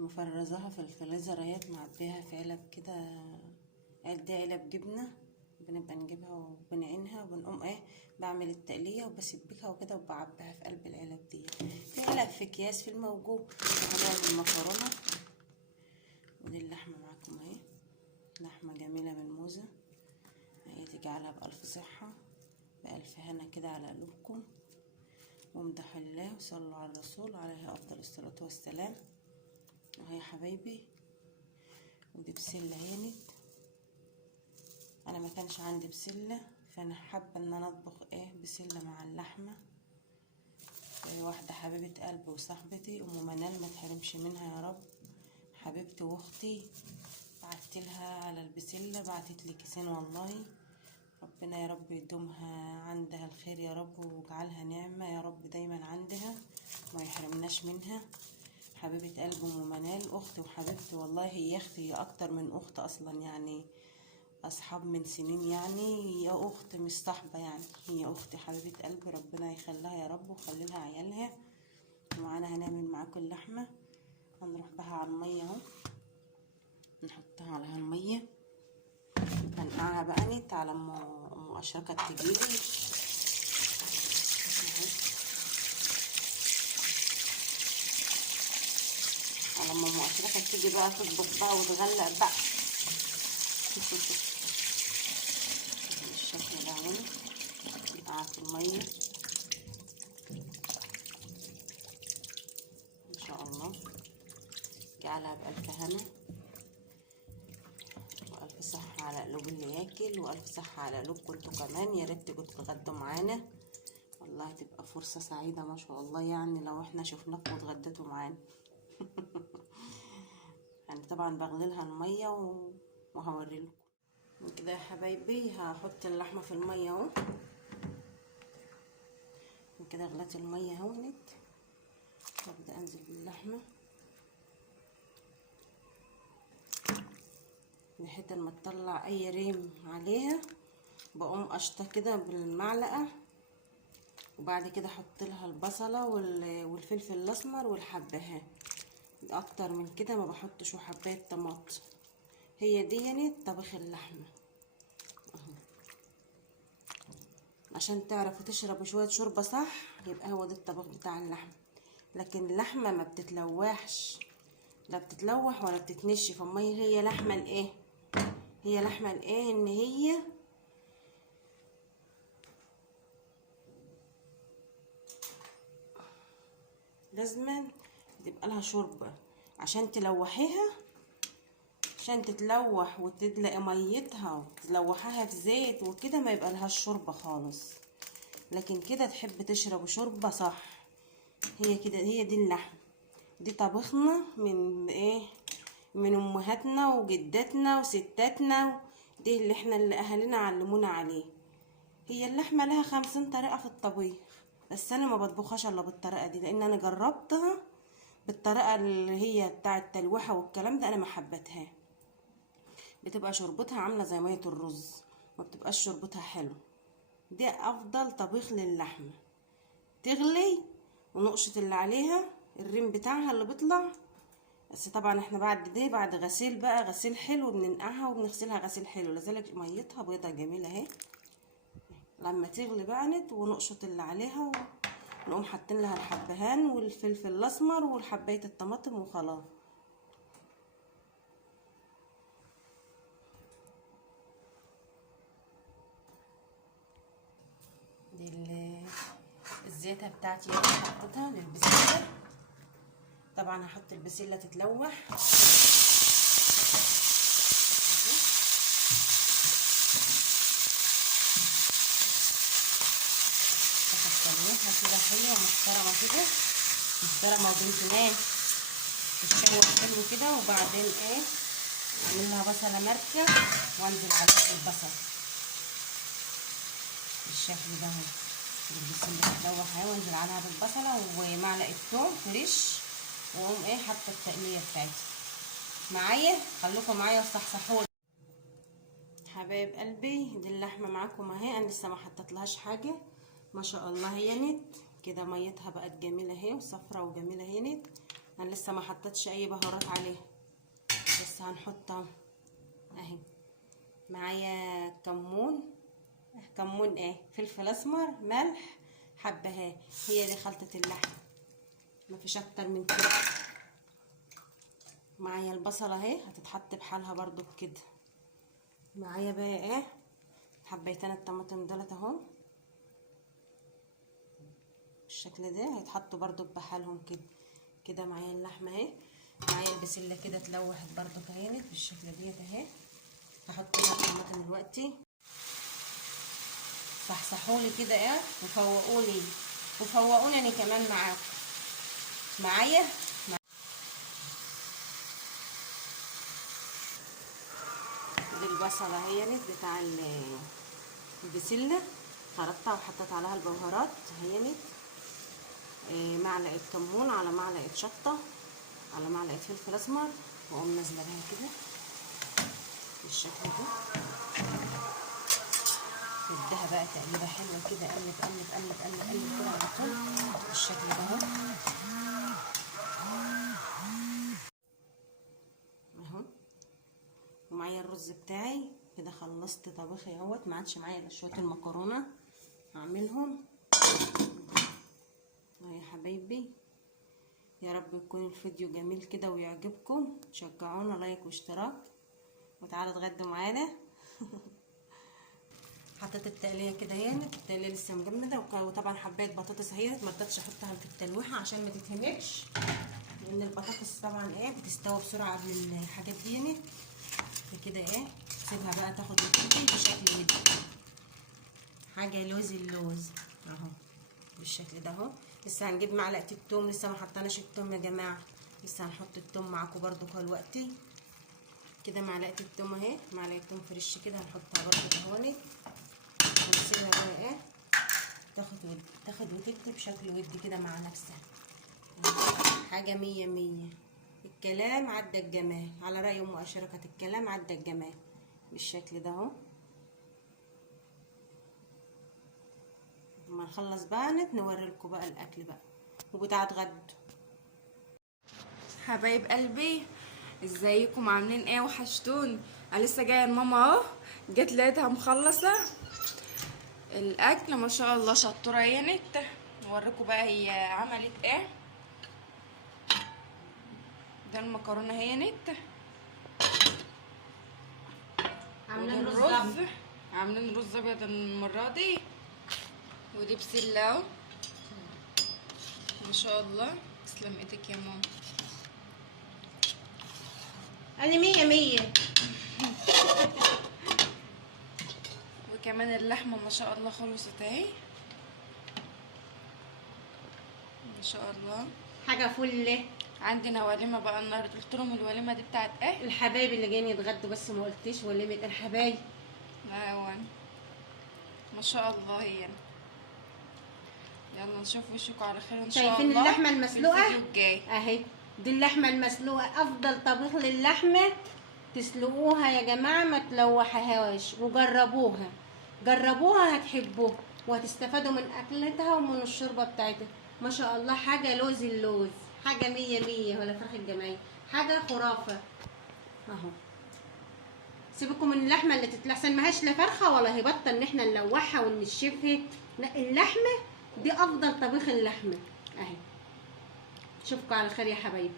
مفرزاها في الفريزر اهيت، معبيها في علب كده. دي علب جبنه، بنبقى نجيبها وبنعينها وبنقوم بعمل التقليه وبسبكها وكده وبعبيها في قلب العلب دي. في علب في اكياس في الموجود. هنعمل مكرونه. ودي اللحمه معاكم اهي، لحمه جميله من موزه اهي، تجعلها بألف صحه بألف هنا كده على قلوبكم. وامدحوا الله وصلوا على الرسول عليه افضل الصلاه والسلام. اهي يا حبايبي، ودي بسله هانت. انا ما كانش عندي بسله، فانا حابه ان انا اطبخ بسله مع اللحمه. واحده حبيبه قلبي وصاحبتي ام منال، ما تحرمش منها يا رب، حبيبتي واختي، بعتلها على البسله، بعتت لي كيسين والله. ربنا يا رب يدومها عندها الخير يا رب، ويجعلها نعمه يا رب دايما عندها، ما يحرمناش منها. حبيبه قلبي ام منال، اختي وحبيبتي والله، هي اختي، هي اكتر من اخت اصلا يعني، اصحاب من سنين يعني، هي اخت مش صاحبه يعني، هي اختي حبيبه قلبي، ربنا يخليها يا رب ويخلي لها عيالها. ومعانا هنعمل معاكم اللحمه، هنروح بها على الميه اهو، نحطها على الميه، هنقعها بقى نت على ام اشركه تجيلي. على ما ام اشركه تيجي بقى تطبخ بقى وتغلق بقى. بالشكل ده اهو، نقعها في الميه ان شاء الله. جعلها بألف هنا وألف صحة على قلوب اللي ياكل، وألف صحة على قلوبكم انتوا كمان. يا ريت تيجوا تتغدوا معانا، والله هتبقى فرصة سعيدة ما شاء الله يعني، لو احنا شفناكم واتغديتوا معانا. يعني طبعا بغليلها المية وهوريلكم كده يا حبايبي. هحط اللحمة في المية اهو كده، غليت المية اهونت، هبدأ انزل باللحمة لحد ما تطلع اي ريم عليها، بقوم قشطه كده بالمعلقه. وبعد كده احط لها البصله والفلفل الاسمر والحبهان، اكتر من كده ما بحطش، وحبايه طماطم. هي دي يعني طبخ اللحمه اهو، عشان تعرفوا تشربوا شويه شوربه صح، يبقى هو ده الطبخ بتاع اللحمه. لكن اللحمه ما بتتلوحش، لا بتتلوح ولا بتتنشف. امال هي لحمه الايه، هي لحمه الايه، ان هي لازما تبقى لها شوربه عشان تلوحيها، عشان تتلوح وتدلق ميتها وتلوحها في زيت وكده، ما يبقى لها شوربه خالص. لكن كده تحب تشرب شوربه صح. هي كده، هي دي اللحم، دي طبخنا من من امهاتنا وجداتنا وستاتنا، دي اللي احنا اللي اهالينا علمونا عليه. هي اللحمه لها 50 طريقه في الطبيخ، بس انا ما بطبخهاش الا بالطريقه دي، لان انا جربتها بالطريقه اللي هي بتاع التلوحه والكلام ده، انا ما حبتها. بتبقى شربتها عامله زي ميه الرز، ما بتبقاش شربتها حلو. دي افضل طبيخ للحمه، تغلي ونقشط اللي عليها الريم بتاعها اللي بيطلع. بس طبعا احنا بعد ده، بعد غسيل بقى، غسيل حلو، بننقعها وبنغسلها غسيل حلو، لذلك ميتها بيضه جميله اهي. لما تغلي بقى ونقشط اللي عليها، ونقوم حاطين لها الحبهان والفلفل الاسمر والحبايه الطماطم وخلاص. دي الزيتة بتاعتي اللي حطيتها للبسلة. طبعا هحط البسلة تتلوح، تلويحة كده حلوة محترمة كده، محترمة وبنت ناس تتشوح حلو كده. وبعدين اعمل لها بصلة مركة وانزل عليها بالبصل بالشكل ده اهو. البسلة تتلوح اهي، وانزل عليها بالبصلة ومعلقة توم فريش، واقوم حاطة التقلية بتاعتي معايا. خليكم معايا وصحصحوا حبايب قلبي. دي اللحمه معاكم اهي، انا لسه ما حطيتلهاش حاجه، ما شاء الله هي نت كده، ميتها بقت جميله اهي وصفرة وجميله هي نت. انا لسه ما حطيتش اي بهارات عليها، بس هنحطها اهي. معايا كمون ايه، فلفل اسمر، ملح، حبهان. هي دي خلطة اللحمة، مفيش اكتر من كده. معايا البصلة اهي هتتحط بحالها برضو كده. معايا بقى ايه حبيتين الطماطم دولت اهو بالشكل ده، هيتحطوا برضو بحالهم كده كده. معايا اللحمة اهي، معايا البسلة كده اتلوحت برضو كهنت بالشكل ديت اهي. هحط لها الطماطم دلوقتي. صحصحولي كده ايه وفوقوني انا كمان معاكم. معايا دي البصله هينت بتاع البسله، خرطتها وحطيت عليها البهارات هينت. معلقه كمون على معلقه شطه على معلقه فلفل اسمر، واقوم نازله بيها كده بالشكل ده. اديها بقى تقليبه حلوه كده، قلب قلب قلب قلب قلب كده على طول بالشكل ده اهو. اهو ومعايا الرز بتاعي كده، خلصت طبخي اهوت. ما عادش معايا الا شويه المكرونه هعملهم اهو يا حبايبي. يا رب يكون الفيديو جميل كده ويعجبكم. شجعونا لايك واشتراك وتعالوا اتغدوا معانا. حطيت التقليه كده هنا، التقليه لسه مجمده، وطبعا حبايه بطاطس اهيت ما رضيتش احطها في التلويحه عشان ما تتهمكش، لان البطاطس طبعا ايه بتستوي بسرعه قبل الحاجات دي كده. ايه سيبها بقى تاخد وتدي بشكل ودي، حاجه لوز اللوز اهو بالشكل ده اهو. لسه هنجيب معلقه التوم، لسه ما حطيناش التوم يا جماعه، لسه هنحط التوم معاكم برده دلوقتي كده. معلقه التوم اهي، معلقه توم فريش كده هنحطها برده اهوني، ونسيبها بقى ايه تاخد وتدي بشكل ودي كده مع نفسها. حاجه مية مية. الكلام عدى الجمال، على رأي ام اشرة كانت الكلام عدى الجمال بالشكل ده اهو. لما نخلص بقى نوريلكم بقى الاكل بقى وبتاع اتغدوا. حبايب قلبي ازيكم عاملين ايه؟ وحشتوني. انا لسه جايه لماما اهو، جت لقيتها مخلصه الاكل ما شاء الله، شطوره عينت. نوريكم بقى هي عملت ايه. ده المكرونه هينت، عاملين رز ابيض المره دي، ودي بسله اهو ما شاء الله. تسلم ايدك يا ماما، انا مية مية. وكمان اللحمه ما شاء الله خلصت اهي ما شاء الله. حاجه فل. عندنا وليمه بقى النهارده، قلت لهم الوليمه دي بتاعت ايه؟ الحبايب اللي جايين يتغدوا، بس ما قلتيش وليمه الحبايب. ايوه ما شاء الله. هي يلا نشوف وشكوا على خير ان شاء الله. شايفين اللحمه المسلوقه في الفيديو الجاي اهي؟ دي اللحمه المسلوقه افضل طبيخ للحمه. تسلقوها يا جماعه، ما تلوحوهاش، وجربوها هتحبوها وهتستفادوا من اكلتها ومن الشوربه بتاعتها. ما شاء الله حاجه لوز اللوز، حاجه مية مية. ولا فراخ الجمعيه، حاجه خرافه اهو. سيبكم من اللحمه اللي تتلحسن، ماهاش لا فرخه ولا هي بطه ان احنا نلوحها ونشفها. لا، اللحمه دي افضل طبيخ اللحمه اهي. اشوفكم على خير يا حبايبي.